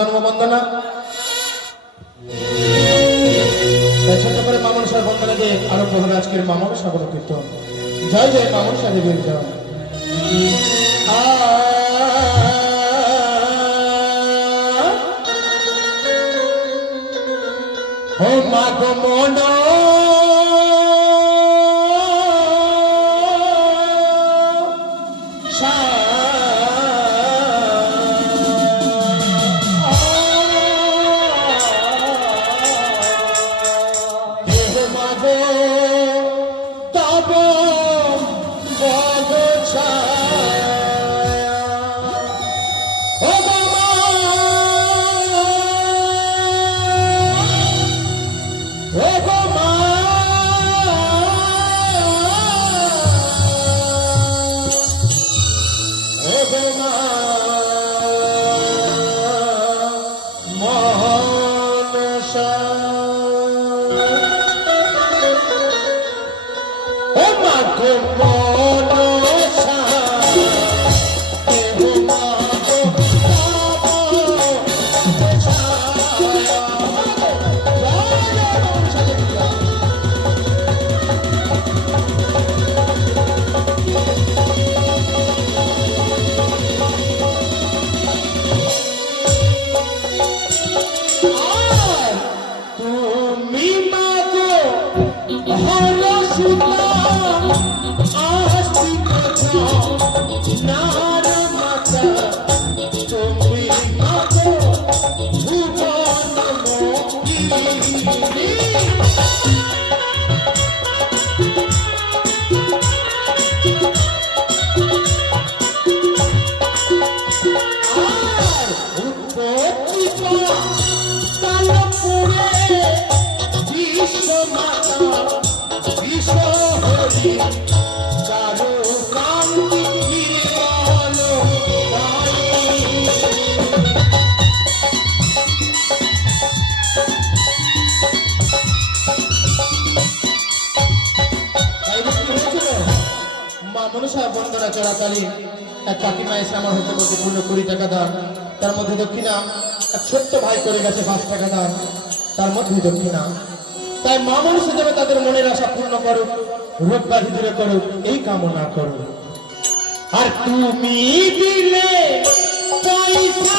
জন্ম বন্দনা ছোট করে মা মনসার বন্দনা দিয়ে আরম্ভ হলো আজকের মা মনসা গণ কীর্তন। জয় জয় মা মনসা দেবীর জয়। ও মা গো মন মনসা বন্দনা চলাকালীন এক কাকিমা এসে আমার হতে বলতে পূর্ণ 20 টাকা দান, তার মধ্যে দক্ষিণা এক ছোট্ট ভাই করে গেছে 5 টাকা দান, তার মধ্যে দক্ষিণা। তাই মা মনসা যেন তাদের মনের আশা পূর্ণ করুক, রোগ ব্যাধি দূরে করুক, এই কামনা করুক। আর তুমি দিলে পয়সা